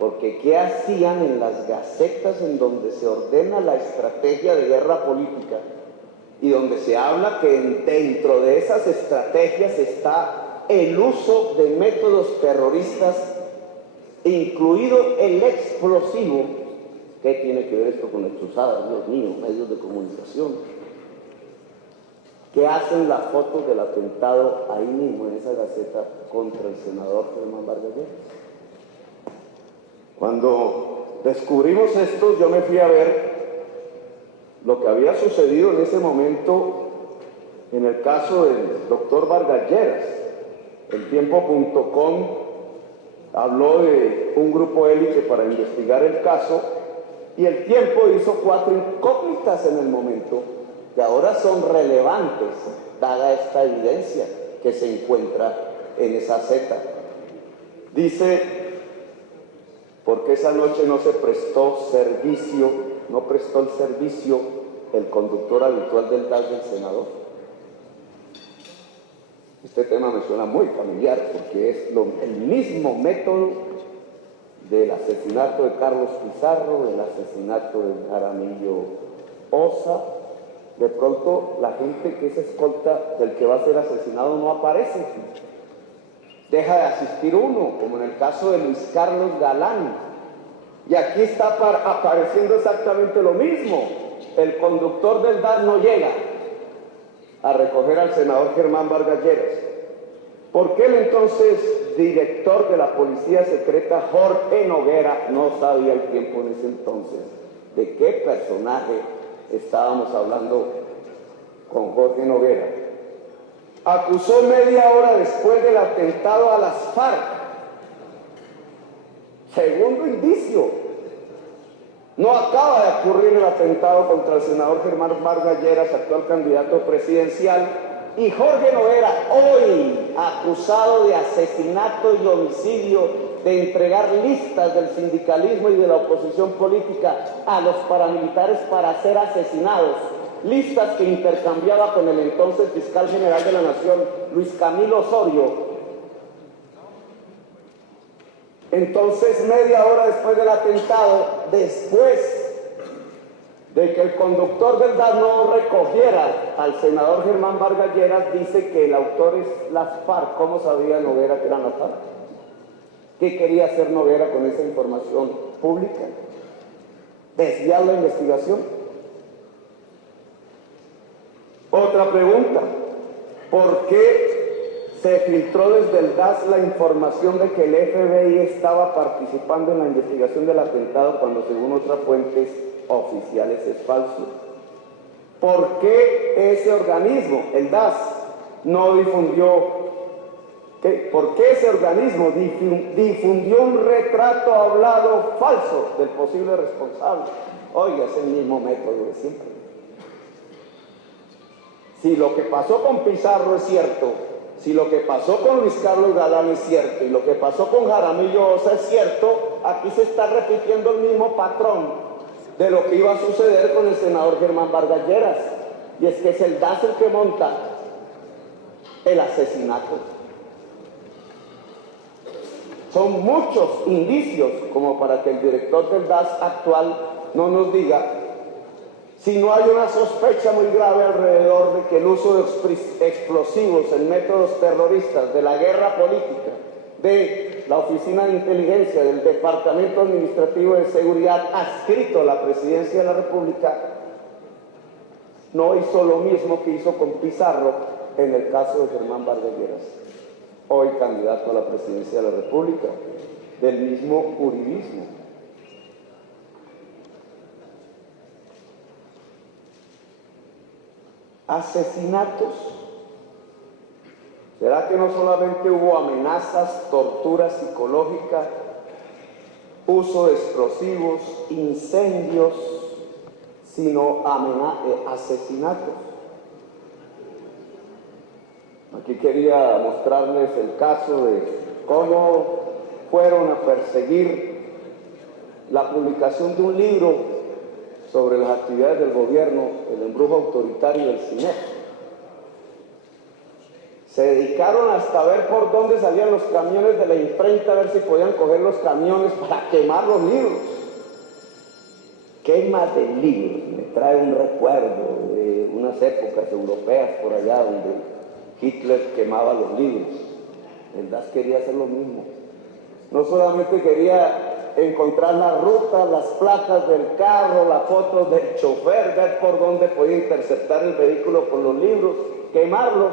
porque ¿qué hacían en las gacetas en donde se ordena la estrategia de guerra política y donde se habla que dentro de esas estrategias está el uso de métodos terroristas, incluido el explosivo? ¿Qué tiene que ver esto con las chuzadas, Dios mío, medios de comunicación? ¿Qué hacen las fotos del atentado ahí mismo en esa gaceta contra el senador Germán Vargas Lleras? Cuando descubrimos esto, yo me fui a ver lo que había sucedido en ese momento en el caso del doctor Vargas Lleras. El Tiempo.com habló de un grupo élite para investigar el caso y el Tiempo hizo 4 incógnitas en el momento que ahora son relevantes, dada esta evidencia que se encuentra en esa zeta. Dice, ¿por qué esa noche no se prestó servicio, no prestó el servicio el conductor habitual del DAS del senador? Este tema me suena muy familiar porque es el mismo método del asesinato de Carlos Pizarro, del asesinato de Jaramillo Ossa. De pronto la gente que es escolta del que va a ser asesinado no aparece. Deja de asistir uno, como en el caso de Luis Carlos Galán. Y aquí está apareciendo exactamente lo mismo. El conductor del DAS no llega a recoger al senador Germán Vargas Lleras. ¿Por qué el entonces director de la Policía Secreta, Jorge Noguera, no sabía el tiempo en ese entonces de qué personaje estábamos hablando con Jorge Noguera? Acusó media hora después del atentado a las FARC. Segundo indicio. No acaba de ocurrir el atentado contra el senador Germán Vargas Lleras, actual candidato presidencial, y Jorge Noguera, hoy acusado de asesinato y homicidio, de entregar listas del sindicalismo y de la oposición política a los paramilitares para ser asesinados, listas que intercambiaba con el entonces fiscal general de la Nación, Luis Camilo Osorio. Entonces, media hora después del atentado, después de que el conductor del DAS no recogiera al senador Germán Vargas Lleras, dice que el autor es las FARC. ¿Cómo sabía Noguera que eran las FARC? ¿Qué quería hacer Noguera con esa información pública? ¿Desviar la investigación? Otra pregunta, ¿por qué se filtró desde el DAS la información de que el FBI estaba participando en la investigación del atentado cuando, según otras fuentes oficiales, es falso? ¿Por qué ese organismo, el DAS, no difundió? ¿Por qué ese organismo difundió un retrato hablado falso del posible responsable? Oiga, es el mismo método de siempre. Si lo que pasó con Pizarro es cierto, si lo que pasó con Luis Carlos Galán es cierto y lo que pasó con Jaramillo Ossa es cierto, aquí se está repitiendo el mismo patrón de lo que iba a suceder con el senador Germán Vargas Lleras. Y es que es el DAS el que monta el asesinato. Son muchos indicios como para que el director del DAS actual no nos diga si no hay una sospecha muy grave alrededor de que el uso de explosivos en métodos terroristas, de la guerra política, de la Oficina de Inteligencia, del Departamento Administrativo de Seguridad adscrito a la Presidencia de la República, no hizo lo mismo que hizo con Pizarro en el caso de Germán Vargas Lleras, hoy candidato a la Presidencia de la República, del mismo uribismo. Asesinatos. ¿Será que no solamente hubo amenazas, tortura psicológica, uso de explosivos, incendios, sino asesinatos? Aquí quería mostrarles el caso de cómo fueron a perseguir la publicación de un libro sobre las actividades del gobierno, el embrujo autoritario del CINEP. Se dedicaron hasta a ver por dónde salían los camiones de la imprenta, a ver si podían coger los camiones para quemar los libros. Quema de libros, me trae un recuerdo de unas épocas europeas por allá donde Hitler quemaba los libros. El DAS quería hacer lo mismo. No solamente quería encontrar la ruta, las placas del carro, las fotos del chofer, ver por dónde podía interceptar el vehículo con los libros, quemarlos,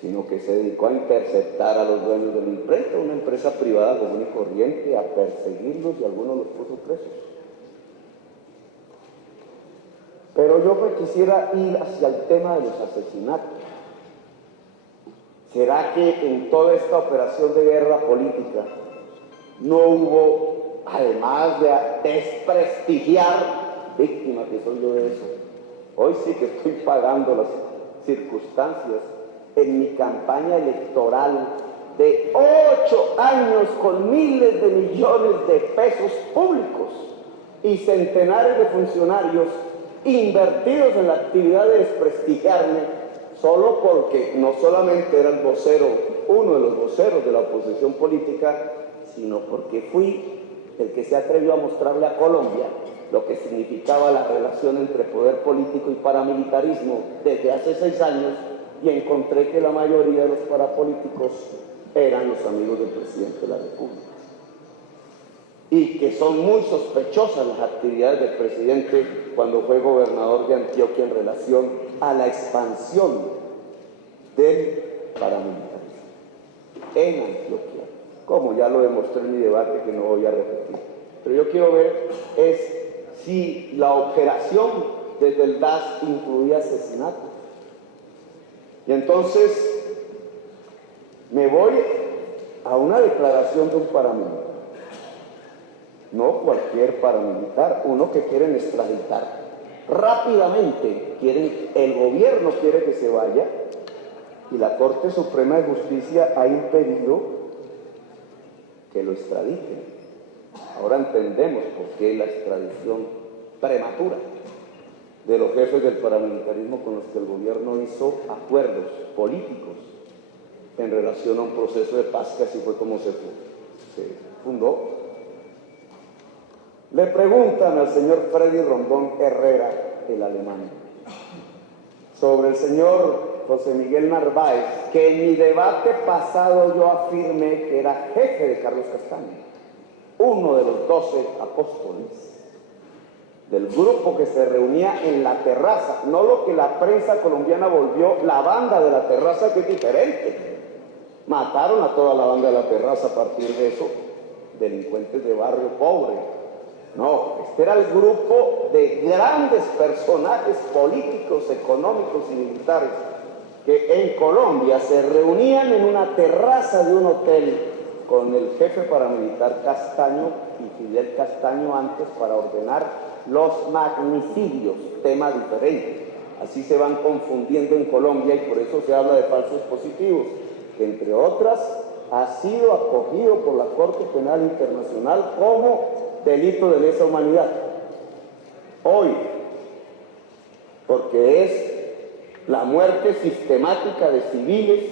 sino que se dedicó a interceptar a los dueños de la imprenta, una empresa privada común y corriente, a perseguirlos y algunos los puso presos. Pero yo me quisiera ir hacia el tema de los asesinatos. ¿Será que en toda esta operación de guerra política no hubo, además de desprestigiar, víctima que soy yo de eso? Hoy sí que estoy pagando las circunstancias en mi campaña electoral de 8 años con miles de millones de pesos públicos y centenares de funcionarios invertidos en la actividad de desprestigiarme, solo porque no solamente era el vocero, uno de los voceros de la oposición política, sino porque fui el que se atrevió a mostrarle a Colombia lo que significaba la relación entre poder político y paramilitarismo desde hace 6 años, y encontré que la mayoría de los parapolíticos eran los amigos del presidente de la República, y que son muy sospechosas las actividades del presidente cuando fue gobernador de Antioquia en relación a la expansión del paramilitarismo en Antioquia, como ya lo demostré en mi debate que no voy a repetir. Pero yo quiero ver es si la operación desde el DAS incluía asesinatos. Y entonces me voy a una declaración de un paramilitar. No cualquier paramilitar, uno que quieren extraditar rápidamente, el gobierno quiere que se vaya, y la Corte Suprema de Justicia ha impedido que lo extraditen. Ahora entendemos por qué la extradición prematura de los jefes del paramilitarismo con los que el gobierno hizo acuerdos políticos en relación a un proceso de paz, que así fue como se fundó. Le preguntan al señor Freddy Rondón Herrera, el alemán, sobre el señor José Miguel Narváez, que en mi debate pasado yo afirmé que era jefe de Carlos Castaño, uno de los 12 apóstoles del grupo que se reunía en la terraza, no lo que la prensa colombiana volvió la banda de la terraza, que es diferente. Mataron a toda la banda de la terraza a partir de eso, delincuentes de barrio pobre. No, este era el grupo de grandes personajes políticos, económicos y militares que en Colombia se reunían en una terraza de un hotel con el jefe paramilitar Castaño y Fidel Castaño antes, para ordenar los magnicidios, tema diferente. Así se van confundiendo en Colombia, y por eso se habla de falsos positivos, que entre otras ha sido acogido por la Corte Penal Internacional como delito de lesa humanidad. Hoy, porque es la muerte sistemática de civiles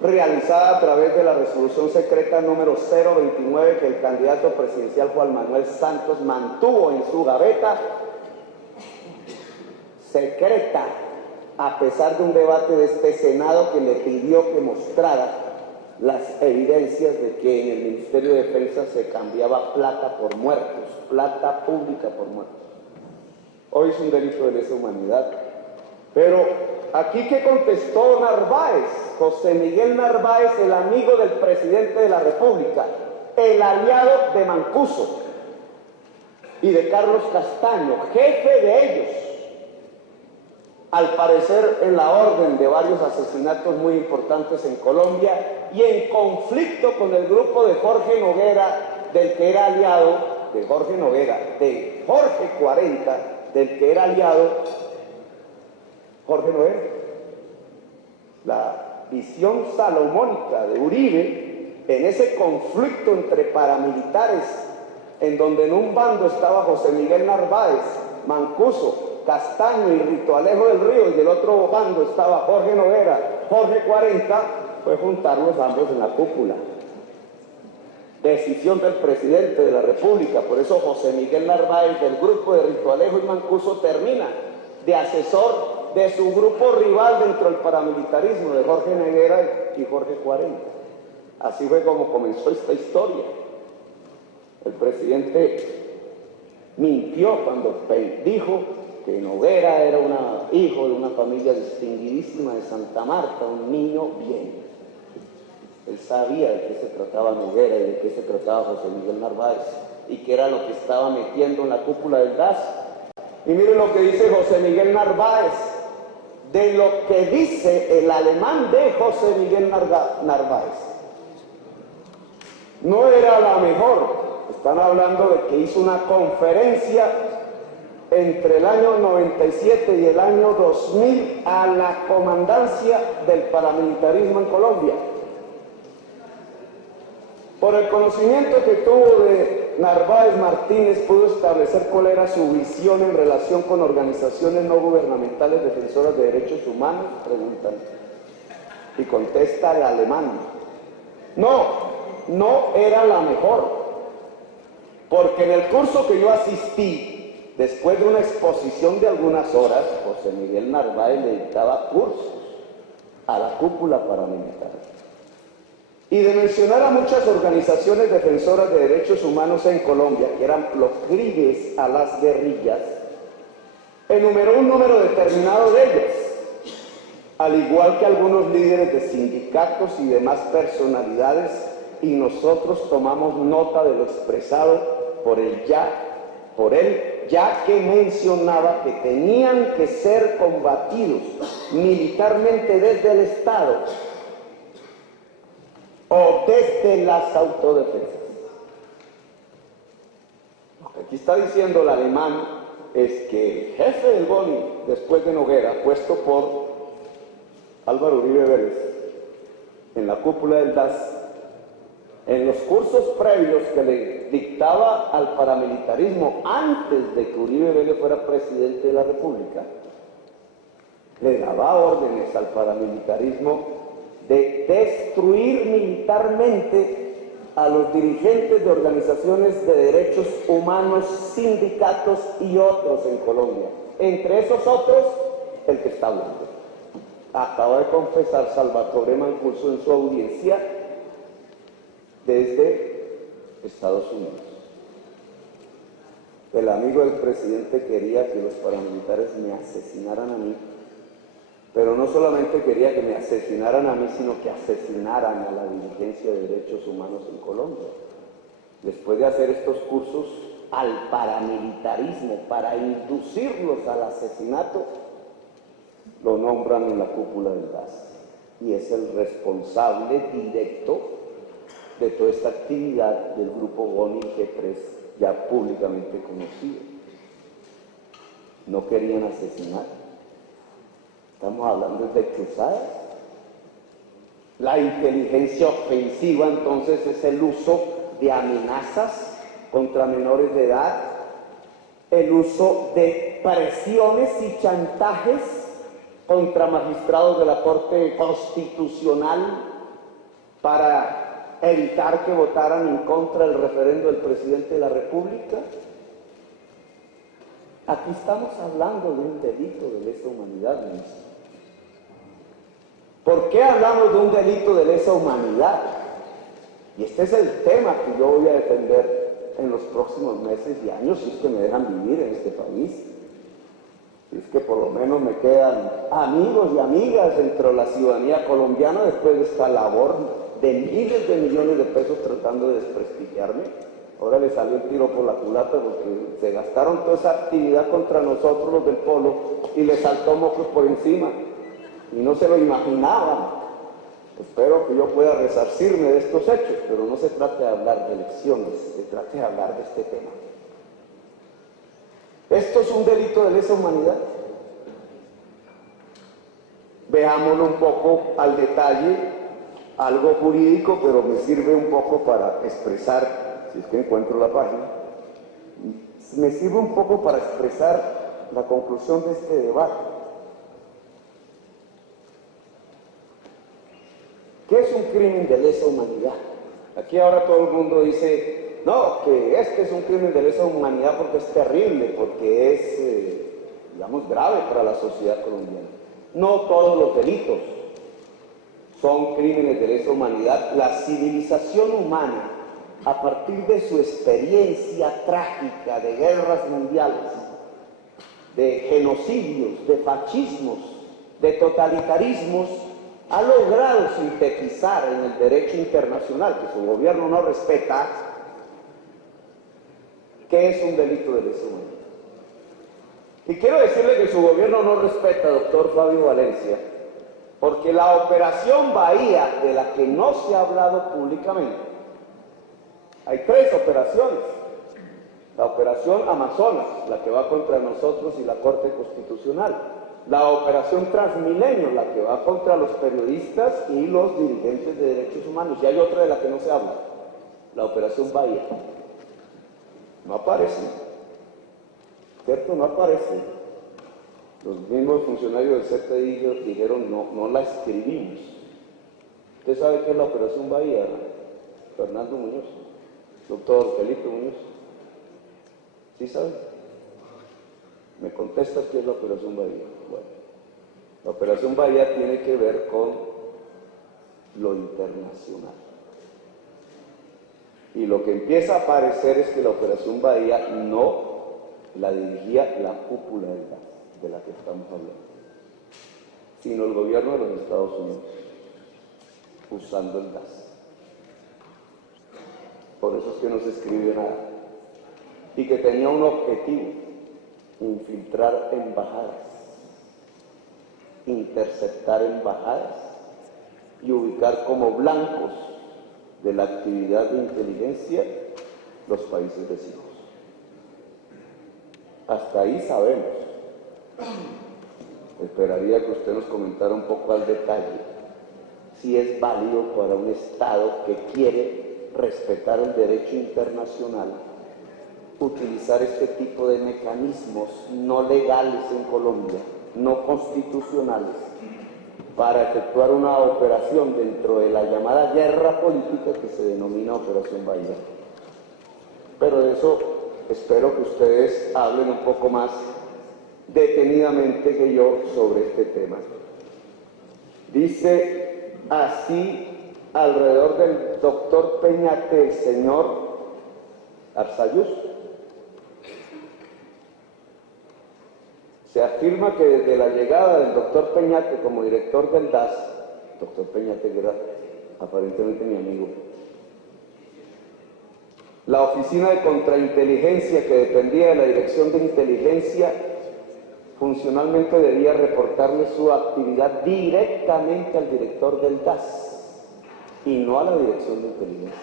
realizada a través de la resolución secreta número 029 que el candidato presidencial Juan Manuel Santos mantuvo en su gaveta, secreta, a pesar de un debate de este Senado que le pidió que mostrara las evidencias de que en el Ministerio de Defensa se cambiaba plata por muertos, plata pública por muertos. Hoy es un delito de lesa humanidad. Pero aquí, ¿qué contestó Narváez? José Miguel Narváez, el amigo del presidente de la República, el aliado de Mancuso y de Carlos Castaño, jefe de ellos, al parecer en la orden de varios asesinatos muy importantes en Colombia y en conflicto con el grupo de Jorge Noguera, del que era aliado, de Jorge Noguera, de Jorge 40, del que era aliado Jorge Noguera. La visión salomónica de Uribe en ese conflicto entre paramilitares, en donde en un bando estaba José Miguel Narváez, Mancuso, Castaño y Rito Alejo del Río, y del otro bando estaba Jorge Noguera, Jorge 40, fue juntarlos ambos en la cúpula. Decisión del presidente de la República. Por eso José Miguel Narváez, del grupo de Rito Alejo y Mancuso, termina de asesor de su grupo rival dentro del paramilitarismo, de Jorge Noguera y Jorge 40. Así fue como comenzó esta historia. El presidente mintió cuando dijo que Noguera era hijo de una familia distinguidísima de Santa Marta, un niño bien. Él sabía de qué se trataba Noguera y de qué se trataba José Miguel Narváez y qué era lo que estaba metiendo en la cúpula del DAS. Y miren lo que dice José Miguel Narváez, de lo que dice el alemán de José Miguel Narváez. No era la mejor. Están hablando de que hizo una conferencia entre el año 97 y el año 2000 a la comandancia del paramilitarismo en Colombia. Por el conocimiento que tuvo de Narváez, Martínez pudo establecer cuál era su visión en relación con organizaciones no gubernamentales defensoras de derechos humanos, preguntan. Y contesta el alemán: no era la mejor. Porque en el curso que yo asistí, después de una exposición de algunas horas, José Miguel Narváez le dictaba cursos a la cúpula paramilitar. Y de mencionar a muchas organizaciones defensoras de derechos humanos en Colombia, que eran proclives a las guerrillas, enumeró un número determinado de ellas, al igual que algunos líderes de sindicatos y demás personalidades, y nosotros tomamos nota de lo expresado por él ya que mencionaba que tenían que ser combatidos militarmente desde el Estado o desde las autodefensas. Lo que aquí está diciendo el alemán es que el jefe del BONI, después de Noguera, puesto por Álvaro Uribe Vélez en la cúpula del DAS, en los cursos previos que le dictaba al paramilitarismo antes de que Uribe Vélez fuera presidente de la República, le daba órdenes al paramilitarismo de destruir militarmente a los dirigentes de organizaciones de derechos humanos, sindicatos y otros en Colombia. Entre esos otros, el que está hablando. Acaba de confesar Salvatore Mancuso en su audiencia desde Estados Unidos. El amigo del presidente quería que los paramilitares me asesinaran a mí, pero no solamente quería que me asesinaran a mí, sino que asesinaran a la dirigencia de derechos humanos en Colombia. Después de hacer estos cursos al paramilitarismo para inducirlos al asesinato, lo nombran en la cúpula del DAS y es el responsable directo de toda esta actividad del grupo BONI G3, ya públicamente conocido. No querían asesinar. Estamos hablando de cruzadas. La inteligencia ofensiva, entonces, es el uso de amenazas contra menores de edad, el uso de presiones y chantajes contra magistrados de la Corte Constitucional para evitar que votaran en contra del referendo del presidente de la República. Aquí estamos hablando de un delito de lesa humanidad, ministro. ¿Por qué hablamos de un delito de lesa humanidad? Y este es el tema que yo voy a defender en los próximos meses y años, si es que me dejan vivir en este país. Si es que por lo menos me quedan amigos y amigas dentro de la ciudadanía colombiana después de esta labor de miles de millones de pesos tratando de desprestigiarme. Ahora le salió el tiro por la culata porque se gastaron toda esa actividad contra nosotros los del Polo y le saltó mocos por encima y no se lo imaginaban. Espero que yo pueda resarcirme de estos hechos, pero no se trata de hablar de elecciones, se trata de hablar de este tema. ¿Esto es un delito de lesa humanidad? Veámoslo un poco al detalle, algo jurídico, pero me sirve un poco para expresar, si es que encuentro la página, me sirve un poco para expresar la conclusión de este debate. ¿Qué es un crimen de lesa humanidad? Aquí ahora todo el mundo dice, no, que este es un crimen de lesa humanidad porque es terrible, porque es, digamos, grave para la sociedad colombiana. No todos los delitos son crímenes de lesa humanidad. La civilización humana, a partir de su experiencia trágica de guerras mundiales, de genocidios, de fascismos, de totalitarismos, ha logrado sintetizar en el derecho internacional, que su gobierno no respeta, qué es un delito de lesa humanidad. Y quiero decirle que su gobierno no respeta, doctor Fabio Valencia, porque la operación Bahía, de la que no se ha hablado públicamente, hay 3 operaciones. La operación Amazonas, la que va contra nosotros y la Corte Constitucional. La operación Transmilenio, la que va contra los periodistas y los dirigentes de derechos humanos. Y hay otra de la que no se habla, la operación Bahía. No aparece, ¿cierto? No aparece. Los mismos funcionarios del CTI dijeron, no la escribimos. ¿Usted sabe qué es la operación Bahía, Fernando Muñoz? Doctor Felipe Muñoz. ¿Sí sabe? Me contestas qué es la operación Bahía. Bueno, la operación Bahía tiene que ver con lo internacional. Y lo que empieza a aparecer es que la operación Bahía no la dirigía la cúpula de la que estamos hablando, sino el gobierno de los Estados Unidos, usando el gas. Por eso es que no se escribe nada. Y que tenía un objetivo: infiltrar embajadas, interceptar embajadas y ubicar como blancos de la actividad de inteligencia los países vecinos. Hasta ahí sabemos. Esperaría que usted nos comentara un poco al detalle si es válido para un Estado que quiere respetar el derecho internacional utilizar este tipo de mecanismos no legales en Colombia, no constitucionales, para efectuar una operación dentro de la llamada guerra política que se denomina Operación Bahía. Pero de eso espero que ustedes hablen un poco más detenidamente que yo sobre este tema. Dice así alrededor del doctor Peñate el señor Arzayus. Se afirma que desde la llegada del doctor Peñate como director del DAS, doctor Peñate que era aparentemente mi amigo, la oficina de contrainteligencia que dependía de la dirección de inteligencia funcionalmente debía reportarle su actividad directamente al director del DAS y no a la dirección de inteligencia.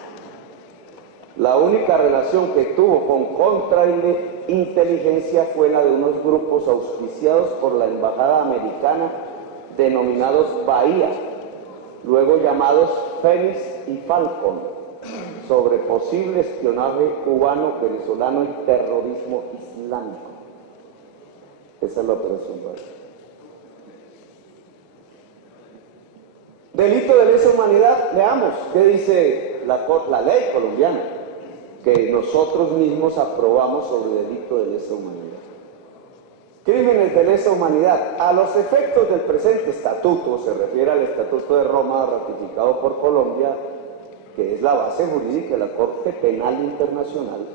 La única relación que tuvo con contrainteligencia fue la de unos grupos auspiciados por la embajada americana denominados Bahía, luego llamados Fénix y Falcon, sobre posible espionaje cubano, venezolano y terrorismo islámico. Esa es la operación Bahía. Delito de lesa humanidad, leamos qué dice la ley colombiana que nosotros mismos aprobamos sobre delito de lesa humanidad. Crímenes de lesa humanidad. A los efectos del presente estatuto, se refiere al Estatuto de Roma ratificado por Colombia, que es la base jurídica de la Corte Penal Internacional,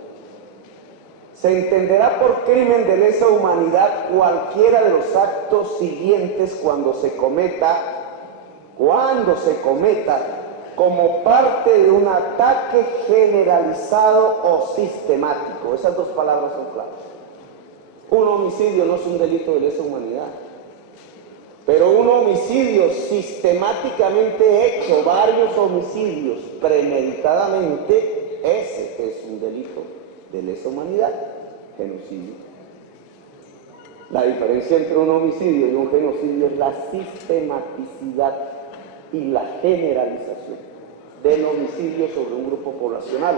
se entenderá por crimen de lesa humanidad cualquiera de los actos siguientes cuando se cometa como parte de un ataque generalizado o sistemático. Esas dos palabras son claves. Un homicidio no es un delito de lesa humanidad, pero un homicidio sistemáticamente hecho, varios homicidios premeditadamente, ese es un delito de lesa humanidad, genocidio. La diferencia entre un homicidio y un genocidio es la sistematicidad y la generalización del homicidio sobre un grupo poblacional.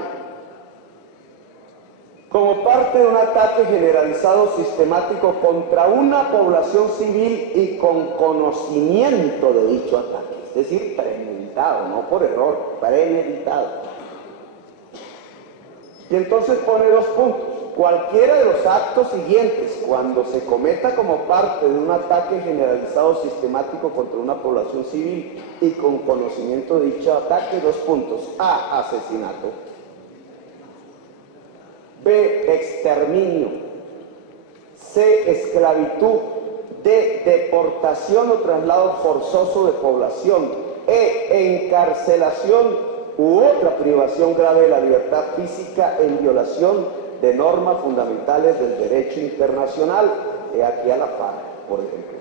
Como como parte de un ataque generalizado sistemático contra una población civil y con conocimiento de dicho ataque, es decir, premeditado, no por error, premeditado. Y entonces pone 2 puntos. Cualquiera de los actos siguientes, cuando se cometa como parte de un ataque generalizado sistemático contra una población civil y con conocimiento de dicho ataque, 2 puntos. A, asesinato. B, exterminio. C, esclavitud. D, deportación o traslado forzoso de población. E, encarcelación u otra privación grave de la libertad física en violación de normas fundamentales del derecho internacional. He aquí a la FARC, por ejemplo.